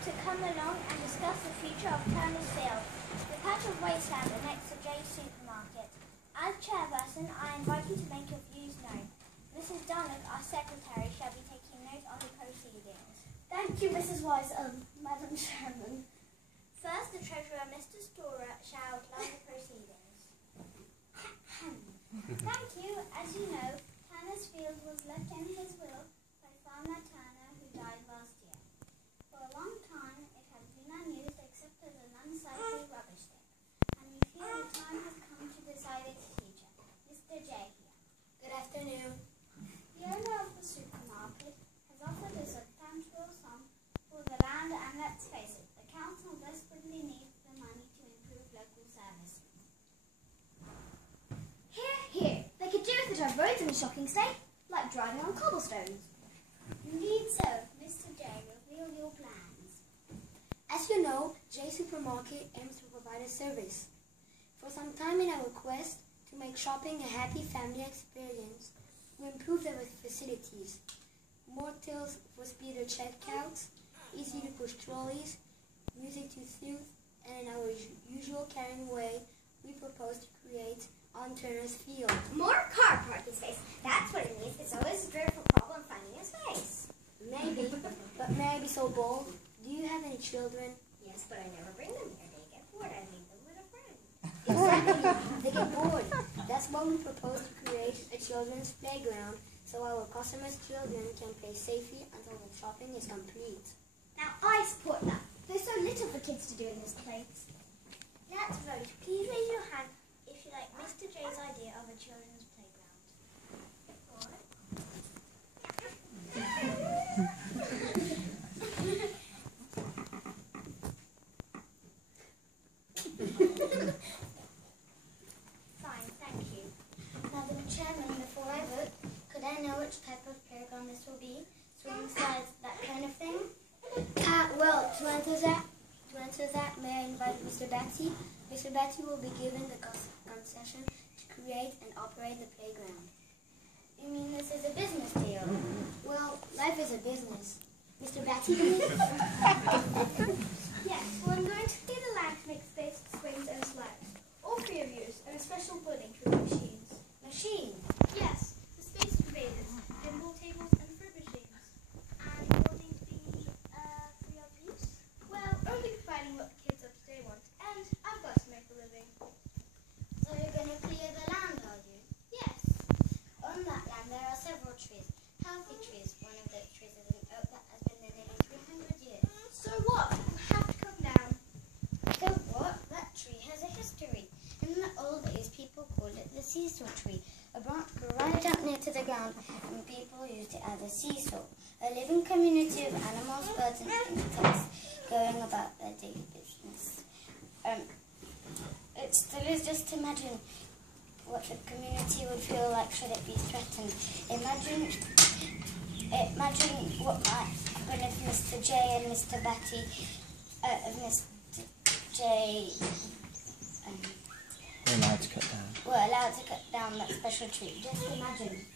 to come along and discuss the future of Turner's Field, the patch of wasteland next to Jay's supermarket. As chairperson, I invite you to make your views known. Mrs. Dunlop, our secretary, shall be taking note on the proceedings. Thank you, Mrs. Wise, Madam Chairman. First, the treasurer, Mr. Storer, shall outline the proceedings. Thank you. As you know, Turner's Field was left in his will by Farmer Turner, who died last year. For a long time, it has been unused except as an unsightly rubbish heap, and we feel the time has come to decide its future. Mr. J here. Good afternoon. The owner of the supermarket has offered a substantial sum for the land, and let's face it, the council desperately needs the money to improve local services. Here. They could do with it have roads in a shocking state, like driving on cobblestones. Indeed so. Mr. J, reveal your plans. As you know, J Supermarket aims to provide a service. For some time in our quest to make shopping a happy family experience, we improved our facilities. More tills for speeder checkouts, easy to push trolleys, music to soothe, and in our usual caring way, we propose to create on Turner's Field. More car parking space. That's what it needs. It's always a dreadful problem finding a space. Maybe, but may I be so bold? Do you have any children? Yes, but I never bring them there. They get bored. I leave them with a friend. Exactly, they get bored. That's why we propose to create a children's playground so our customers' children can play safely until the shopping is complete. Now I support that. There's so little for kids to do in this place. Let's vote. Please raise your hand if you like Mr. J's idea of a children's playground. Fine, thank you. Madam Chairman, before I vote, could I know which type of playground this will be? Swing slides, that kind of thing? Well, to answer that, may I invite Mr. Batty? Mr. Batty will be given the concession to create and operate the playground. You mean this is a business deal? Well, life is a business. Mr. Batty, please? Yes, well, I'm going to clear the land to make space for swings and slides. All free of use, and a special building for machines. Machine. Yes, the space invaders, pinball tables and fruit machines. And the building to be free of use? Well, only providing what the kids of today want, and I've got to make a living. So you're going to clear the land, are you? Yes. On that land there are several trees, healthy trees. One of those trees is an oak that has been there nearly 300 years. So what? You have to come down. So what? That tree has a history. In the old days, people called it the seesaw tree. A branch grew right up near to the ground, and people used it as a seesaw. A living community of animals, birds, and insects going about their daily business. It still is. Just imagine what the community would feel like should it be threatened. Imagine what might happen if Mr. J and Mr. Batty, Mr. J, We're allowed to cut down. were allowed to cut down that special tree. Just imagine.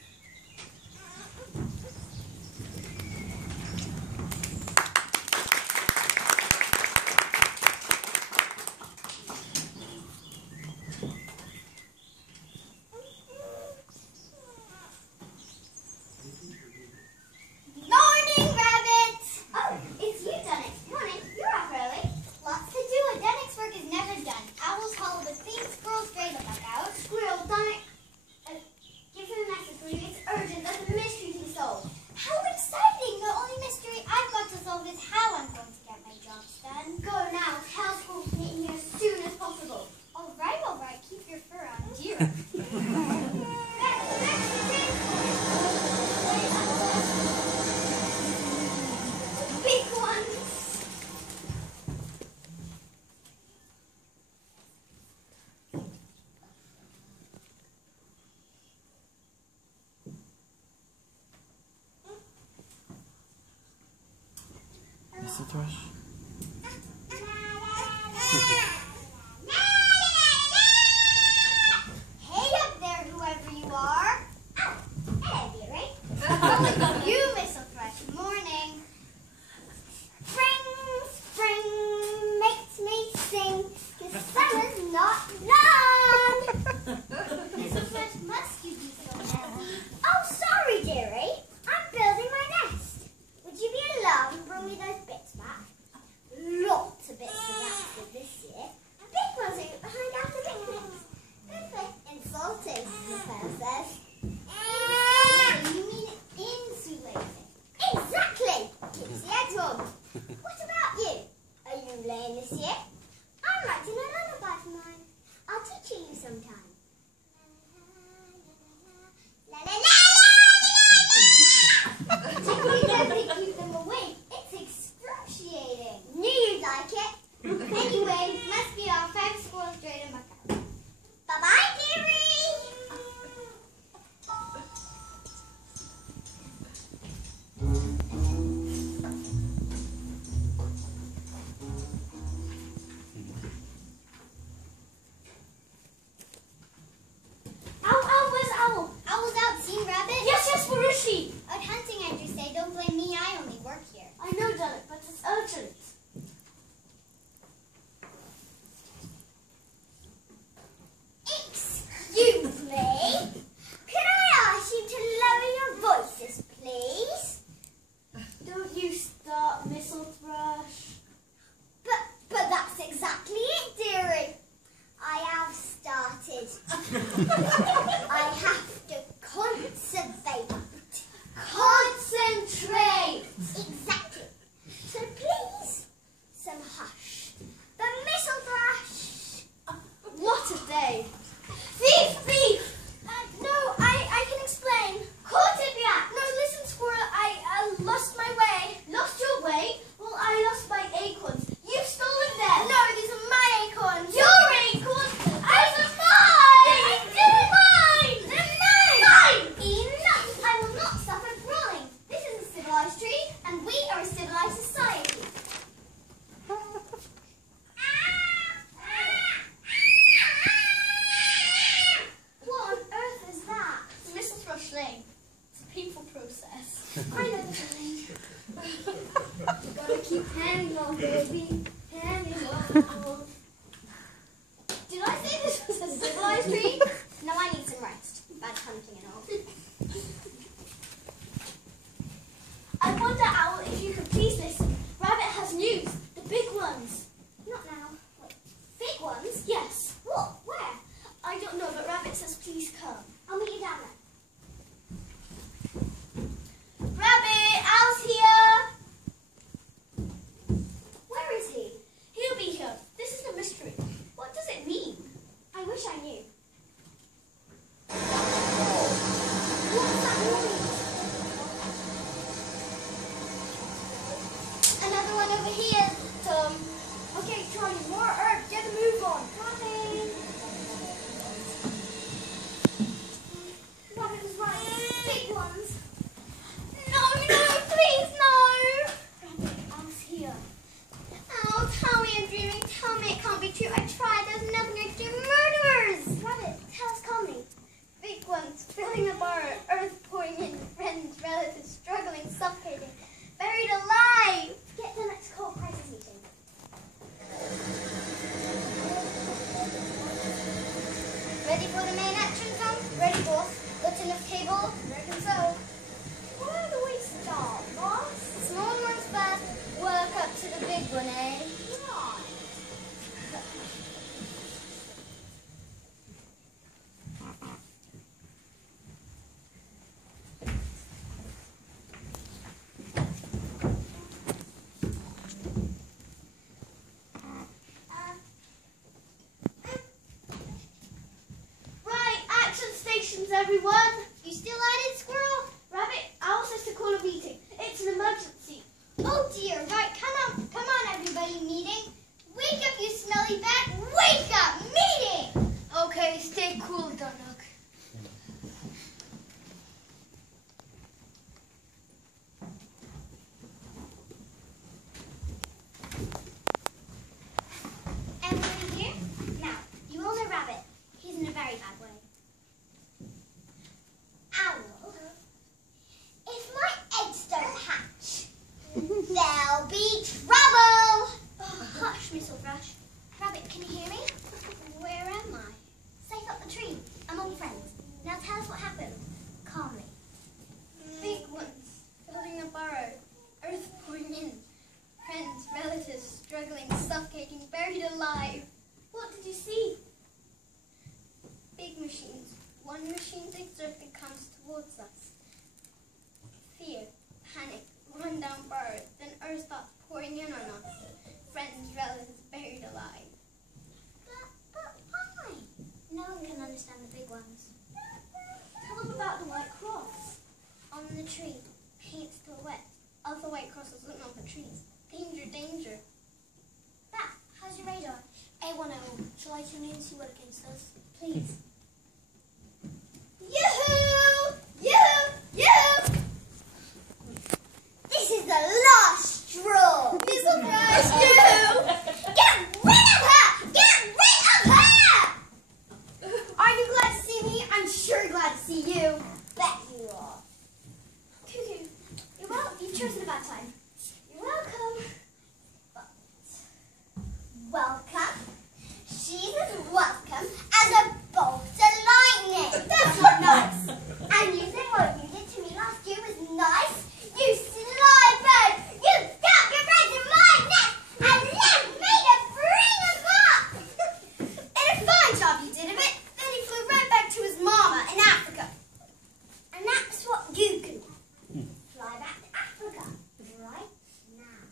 Morning, rabbits! Oh, it's you, Dennis. Morning. You're up early. Lots to do. A Dennis work is never done. Owls hollow the clean, squirrels gray the bug out. Squirrel, done it. Give him a message, please. It's urgent. There's a mystery to be solved. How exciting! The only mystery I've got to solve is how I'm going to get my jobs done. Go now. Tell school to meet me as soon as possible. All right. Keep your fur on, dear. Big ones. Mr. Thrush? Hey up there, whoever you are. Oh, hello, dearie. You, Mr. Thrush. Morning. Friends. I know the feeling. Gotta keep hanging on, baby. Hanging on. Did I say this was a civilized tree? No, I need some rest. Bad hunting and all. I wonder, Owl, if you could please listen. Rabbit has news. The big ones. Not now. Wait. Big ones? Yes. What? Where? I don't know, but Rabbit says please come. I'll meet you down there. Rabbit, Owl's here. Where is he? He'll be here. This is a mystery. What does it mean? I wish I knew. What's that noise? Another one over here, Tom. Okay, Charlie, more earth. Get a move on. Coming. Rabbit was right. Big ones. No, please, no. Rabbit, Owl's here. Oh, tell me I'm dreaming. Tell me it can't be true. I tried. There's nothing I could do. Murderers! Rabbit, tell us calmly. Big ones filling the burrow. Earth pouring in. Friends, relatives struggling, suffocating. Buried alive. Get the next call crisis meeting. Ready for the main action, Tom? Ready, boss. Got enough cable? Reckon so. Where do we start, boss? Small ones first. Work up to the big one, eh? Right. Right, action stations, everyone. You still at it, Squirrel? Rabbit, Owl says to call a meeting. It's an emergency. Oh dear, right, come on, everybody, meeting. Wake up, you smelly bat. Wake up, meeting. Okay, stay cool, Donuk. Everybody here? Now, you all know Rabbit. He's in a very bad way. Owl, if my eggs don't hatch, there'll be trouble! Oh, hush, Miss Thrush. Rabbit, can you hear me? Where am I? Safe up the tree, among friends. Now tell us what happened, calmly. Big ones, filling the burrow, earth pouring in. Friends, relatives, struggling, suffocating, buried alive. What did you see? Big machines. One machine digs earth and comes towards us. Fear, panic, run down burrow. Then earth starts pouring in on us. Friends, relatives, buried alive. But why? No one can understand the big ones. Tell them about the white cross. On the tree. Paint still wet. Other white crosses looking on the trees. Danger, danger. Bat, how's your radar? A10. Shall I tune in and see what it can says? Please. Yoo-hoo! Yoo-hoo! Yoo-hoo! This is the last straw! Missile Thrush, yoo-hoo! Get rid of her! Get rid of her! Are you glad to see me? I'm sure glad to see you. Bet you are. Cuckoo, you've chosen a bad time. You're welcome. But welcome? She's as welcome as a bolt of lightning. That's not nice. And you think what you did to me last year was nice? You sly bird! You stuck your bread in my neck and left me to bring them up! And a fine job you did of it. Then he flew right back to his mama in Africa. And that's what you can do. Fly back to Africa right now.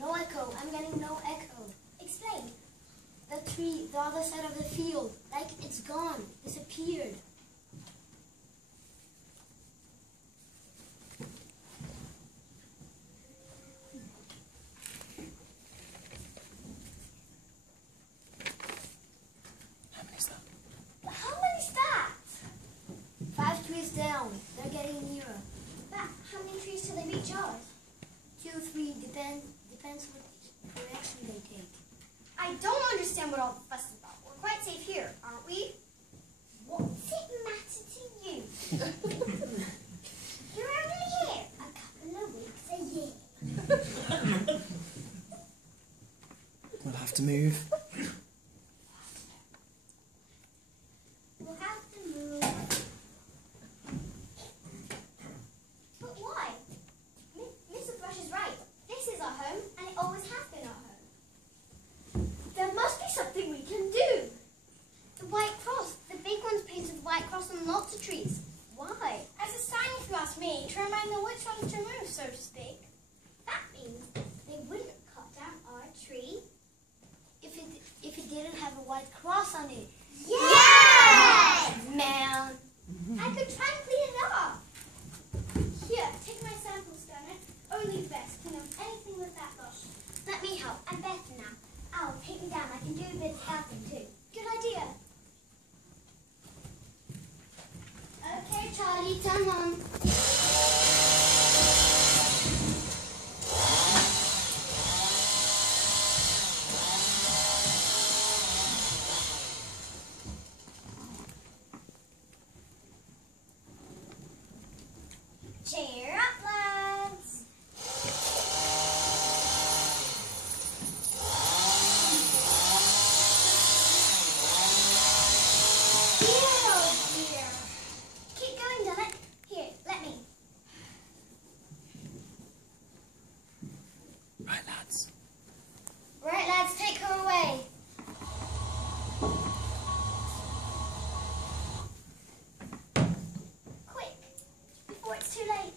No echo. I'm getting no echo. Explain. The tree, the other side of the field, like it's gone, disappeared. How many's that? But how many's that? 5 trees down. They're getting nearer. But How many trees till they reach ours? 2, 3, depends what direction they take. I don't understand what all the fuss is about. We're quite safe here, aren't we? What's it matter to you? You're only here a couple of weeks a year. We'll have to move. We'll have to move. But why? Mr. Thrush is right. This is our home, and it always has been our home. There must be something we can do. The White Cross. The big ones painted the White Cross on lots of trees. Why? As a sign, if you ask me, to remind them which ones to move, so to speak. That means they wouldn't cut down our tree. If it didn't have a white cross on it. Yes! Man. I could try and clean it up. Here, take my samples, Donut. Only best clean up anything with that brush. Let me help. I'm better now. Ow, take me down. I can do a bit of helping too. Good idea. Okay, Charlie, turn on. Cheer up, lads. Dear. Keep going, Donut. Here, let me. Right, lads. Right, lads, take her away. Quick, before it's too late.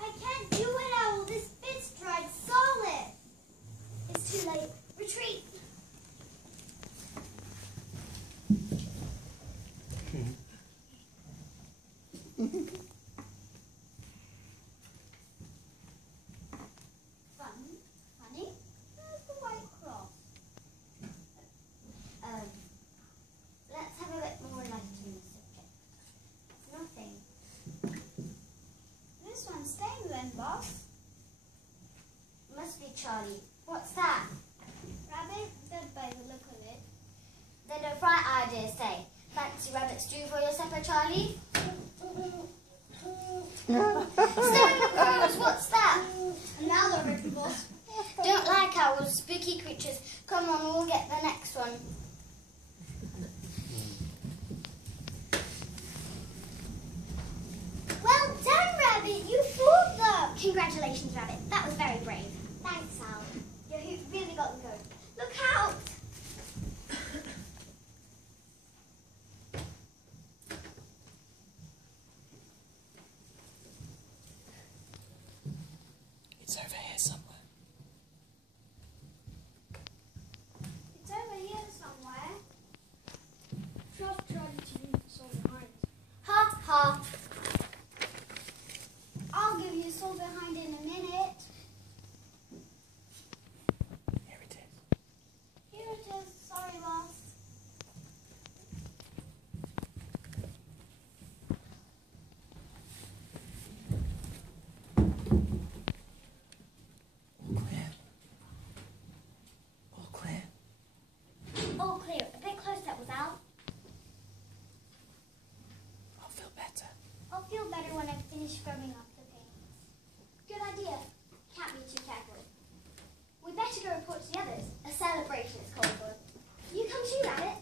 I can't do it, Owl. This bit's dried solid. It's too late. Retreat. Funny. Where's the White Cross? Let's have a bit more light on the subject. Nothing. This one's staying then, boss. Must be Charlie. What's that? Rabbit, dead by the look of it. Then a bright idea, say. Fancy rabbit stew for your supper, Charlie? Staring at crows, what's that? Another written boss. Don't like owls, spooky creatures. Come on, we'll get the next one. Well done, Rabbit. You fooled them. Congratulations, Rabbit. That was very brave. Thanks, Al. You really got them going. Look out! It's over here somewhere. It's over here somewhere. Trust Charlie to leave us all behind. Ha ha. I'll give you soul behind in a minute. Here it is. Here it is. Sorry, boss. All clear. All clear. All clear. A bit close, that was Al. I'll feel better. I'll feel better when I finish scrubbing off the paint. Good idea. Can't be too careful. We better go report to the others. A celebration is called for. You come too, Rabbit.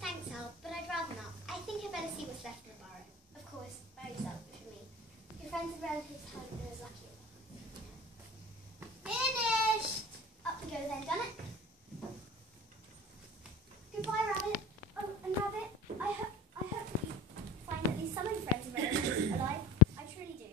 Thanks, Al, but I'd rather not. I think I'd better see what's left in the bar. Of course, very selfish of me. Your friends and relatives haven't been as lucky as I. Finished! Up we go then, done it? Goodbye, Rabbit. Oh, and Rabbit, I hope that you find at least some of your friends and relatives alive. I truly do.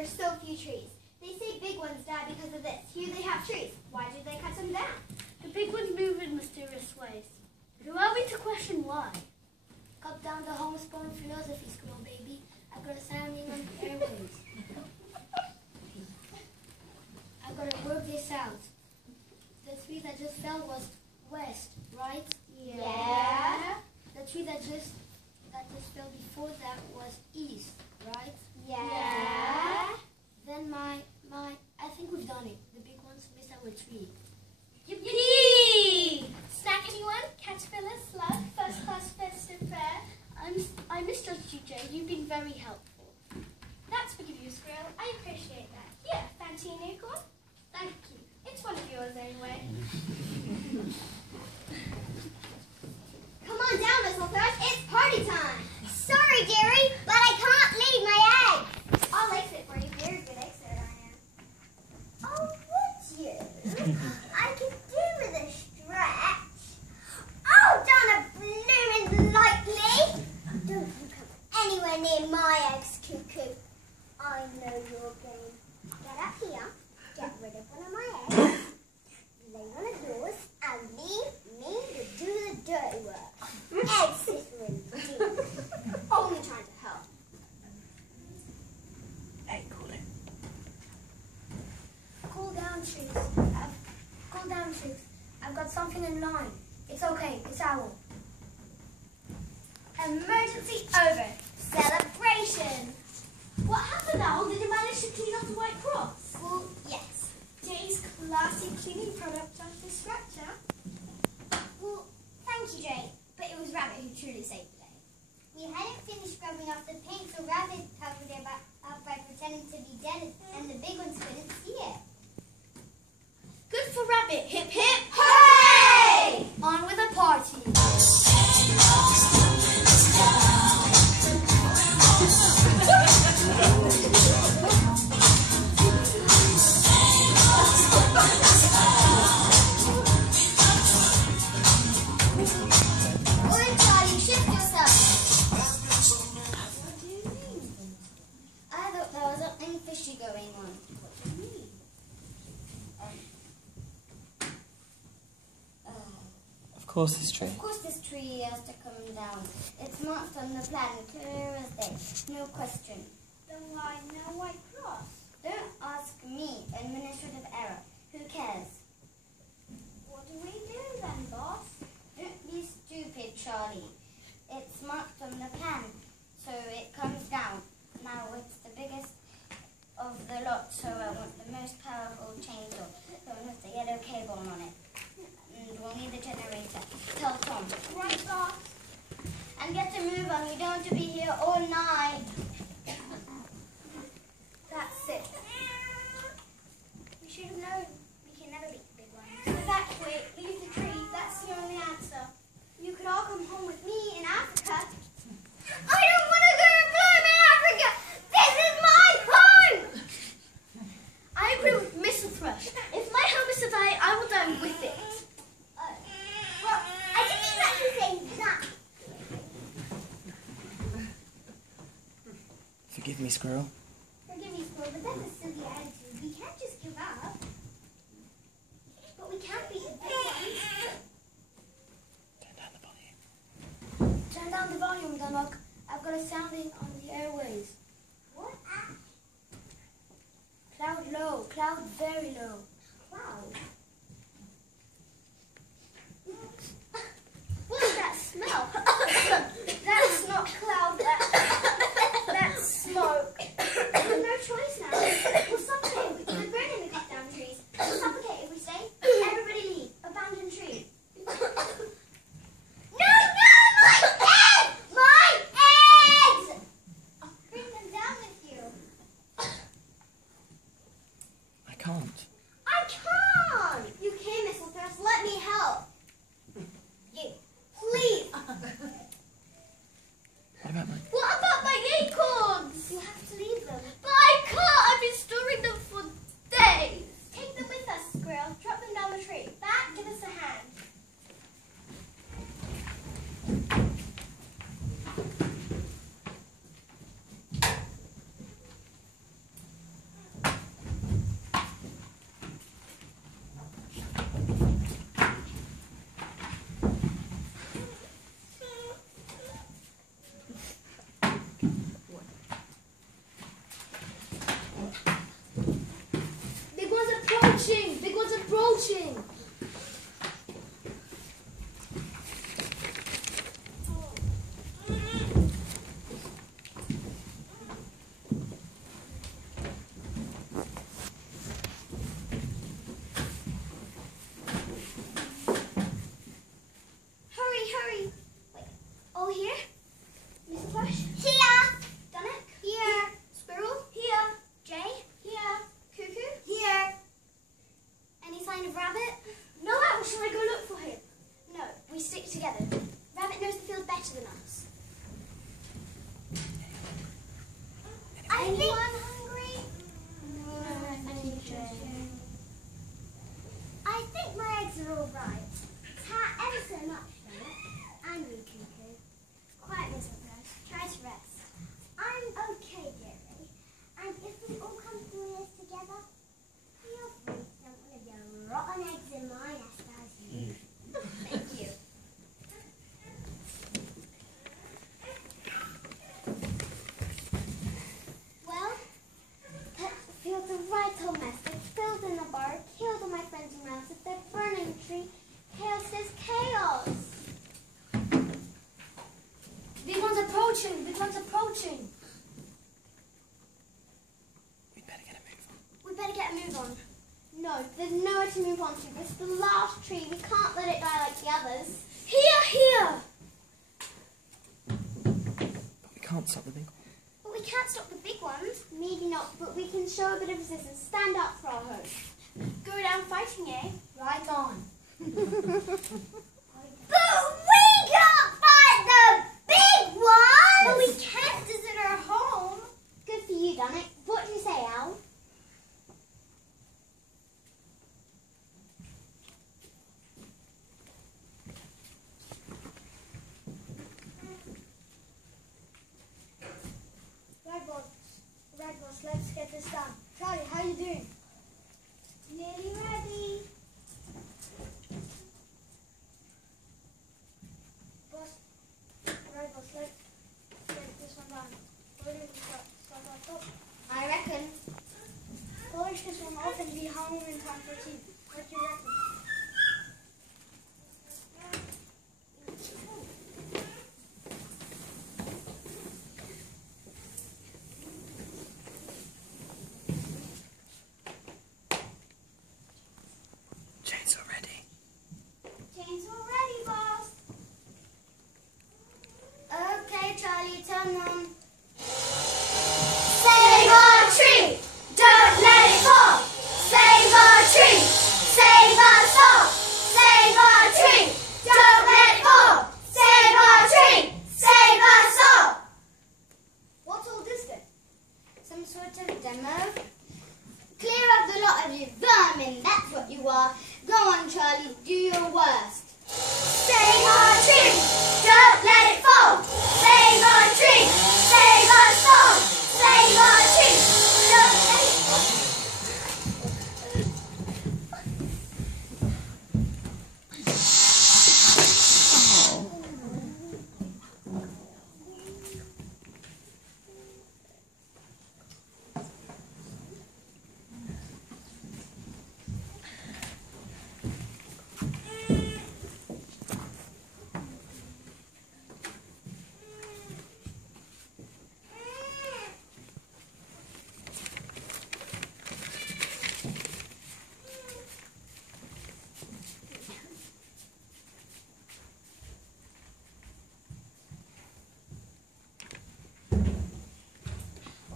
there are so few trees. They say big ones die because of this. Here they have trees. Why did they cut them down? The big ones move in mysterious ways. Who are we to question why? Cut down the homespun philosophy, squirrel baby. I've got a sounding on the airways. I've got to work this out. The tree that just fell was west, right? Yeah. The tree that just fell before that was east, right? Yeah. Then I think we've done it. The big ones missed our tree. Yippee! Snack anyone? Caterpillar, slug, first class festive fare. I misjudged you, Jay. You've been very helpful. That's because of you, Squirrel. I appreciate that. Here, fancy an acorn? Thank you. It's one of yours anyway. Come on down, Missile Thrush. It's party time. Sorry, Gary, but I can't leave my eggs. I'll lace it for you. Very good eggs there, I am. Oh, would you? I could do with a stretch. Oh, Donna, bloomin' lightly. Don't you come anywhere near my eggs, Cuckoo. I know your game. Get up here, get rid of one of my eggs, lay on the doors, and leave me to do the dirty work. Eggs is ridiculous. Only trying to help. Hey, cool it. Cool down, trees. Cool down, trees. I've got something in line. It's okay. It's Owl. Emergency over. Celebration. What happened, Owl? Did you manage to clean up the White Cross? Well, yes. Jay's classy cleaning product off the scratcher. Well, thank you, Jay. But it was Rabbit who truly saved the day. We hadn't finished scrubbing off the paint, so Rabbit covered it up by pretending to be dead, and the big ones couldn't see it. Good for Rabbit. Hip hip. Hooray! On with the party. Oi, Charlie, shift yourself. What do you mean? I thought there was something fishy going on. What do you mean? Of course it's true. Of course this tree has to come down. It's marked on the plan, clear as day. No question. Then why no White Cross? Don't ask me. Administrative error. Who cares? What do we do then, boss? Don't be stupid, Charlie. It's marked on the plan, so it comes down. Now it's the biggest of the lot, so I want the most powerful chainsaw. So it has the yellow cable on it. And we'll need the generator. Tell Tom. Right, boss. And get to move on. We don't want to be here all night. That's it. We should have known we can never beat the big ones. Evacuate. Leave the trees. That's the only answer. You could all come home with me in Africa. I don't want to go and blow in Africa. This is my home. I agree with Mr. Thrush. If my home is to die, I will die with it. Well, I didn't exactly say that. Forgive me, Squirrel. Forgive me, Squirrel, but that's a silly attitude. We can't just give up. But we can't beat the big ones. Turn down the volume. Turn down the volume, Dunlock. I've got a sounding on the airways. What? Cloud low. Cloud very low. Wow. What's that smell? That's not cloud. That's smoke. There's no choice now. We'll suffocate. We're burning the cut down trees. We'll suffocate if we stay. Everybody leave. Abandon tree. No, my eggs! My eggs! Anyone hungry? I think my eggs are all right. It's hot ever so much though. And we can cook. Quiet, Miss Rose. Try to rest. I'm okay, dearie. And if we all come through this together, feel free. Don't want to get rotten eggs in my nest as you. Thank you. Well, feel the right old mess. They've filled in the bar, killed all my friends and relatives. They're burning the tree. Chaos is chaos. Big one's approaching. Big one's approaching. We'd better get a move on. We better get a move on. No, there's nowhere to move on to. This is the last tree. We can't let it die like the others. Here! But we can't stop the big one. But we can't stop the big ones. Maybe not, but we can show a bit of resistance. Stand up for our host. Go down fighting, eh? Right on. But we can't fight the big ones! But we can't visit our home. Good for you, Danik. What do you say, Al? Right, boss, let's get this done. Charlie, how you doing? Nearly ready. Boss, right, boss, let's get this one done. Where do we start our top? I reckon. Polish this one off and be home in time for tea. What do you reckon? Chainsaw ready. Chainsaw ready, boss. Okay, Charlie, turn on. Save our tree! Don't let it fall! Save our tree! Save us all! Save our tree! Don't let it fall! Save our tree! Save us all! What's all this then? Some sort of demo? Clear up the lot of you vermin, that's what you are. Go on, Charlie, do your worst. Save our tree! Don't let it fall! Save our tree! Save us all! Save our tree! Don't let it fall!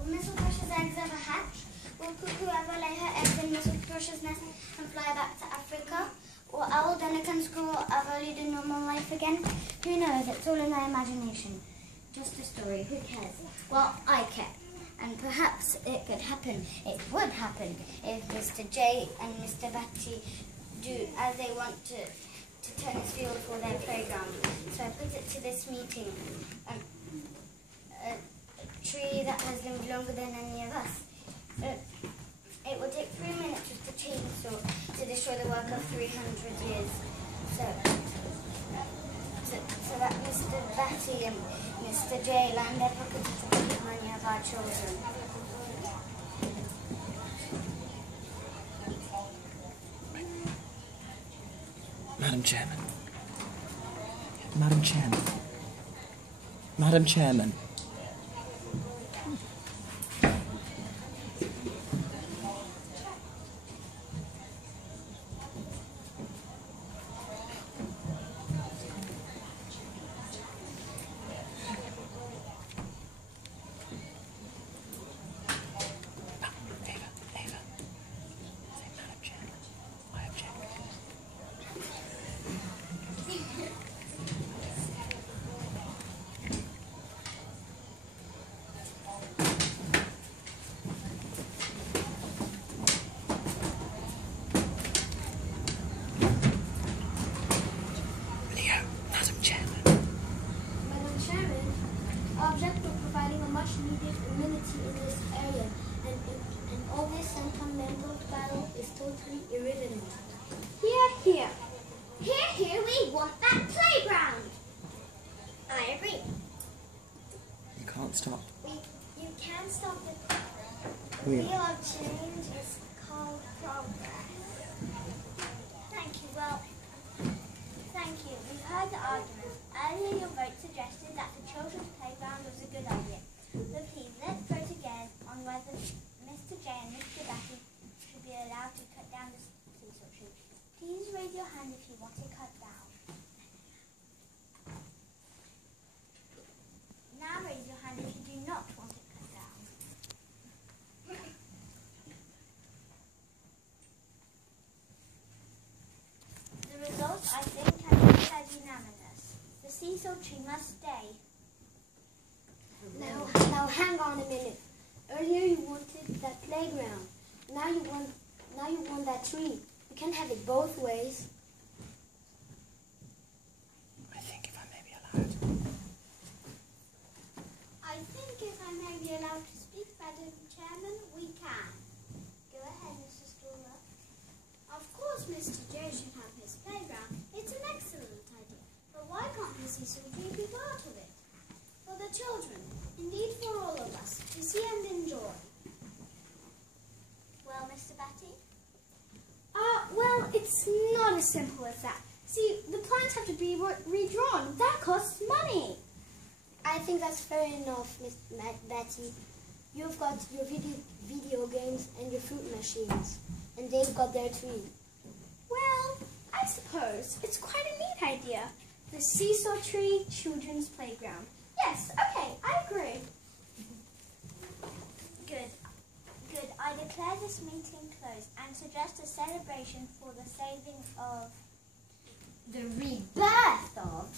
Will Mrs. Thrush's eggs ever hatch? Will Cuckoo ever lay her eggs in Mrs. Thrush's nest and fly back to Africa? Will Owl, Danik and Squirrel ever lead a normal life again? Who knows? It's all in their imagination. Just a story. Who cares? Well, I care. And perhaps it could happen. It would happen if Mr. J and Mr. Batty do as they want to turn this field for their playground. So I put it to this meeting. A tree that has lived longer than any of us. It will take 3 minutes with the chainsaw to destroy the work of 300 years. So that Mr. Batty and Mr. J line their pockets to the money of our children. Madam Chairman. Madam Chairman. Madam Chairman. Ava. Say Madam Chairman. I object. simple battle is totally irrelevant. Here, here. Here, here, we want that playground. I agree. You can't stop. You can stop it. The We- wheel of change is called progress. Thank you. Well, thank you. We've heard the argument. Earlier, your vote suggested that the children's playground was a good idea. So please, let's vote again on whether Mr. J and Mr. Batty should be allowed to cut down the seesaw tree. Please raise your hand if you want it cut down. Now raise your hand if you do not want it cut down. The result, I think, can be as unanimous. The seesaw tree must stay. Now hang on a minute. Earlier you wanted that playground. Now you want that tree. You can't have it both ways. I think if I may be allowed. I think if I may be allowed to speak, Madam Chairman, we can. Go ahead, Mr. Stroller. Of course, Mr. J should have his playground. It's an excellent idea. But why can't the seesaw tree be part of it? For the children, indeed for all of us, to see and enjoy. Well, Mr. Batty? Well, it's not as simple as that. See, the plans have to be redrawn. That costs money. I think that's fair enough, Miss Betty. You've got your video games and your fruit machines, and they've got their tree. Well, I suppose it's quite a neat idea. The Seesaw Tree Children's Playground. Yes, okay, I agree. Good. Good. I declare this meeting closed and suggest a celebration for the saving of... The rebirth of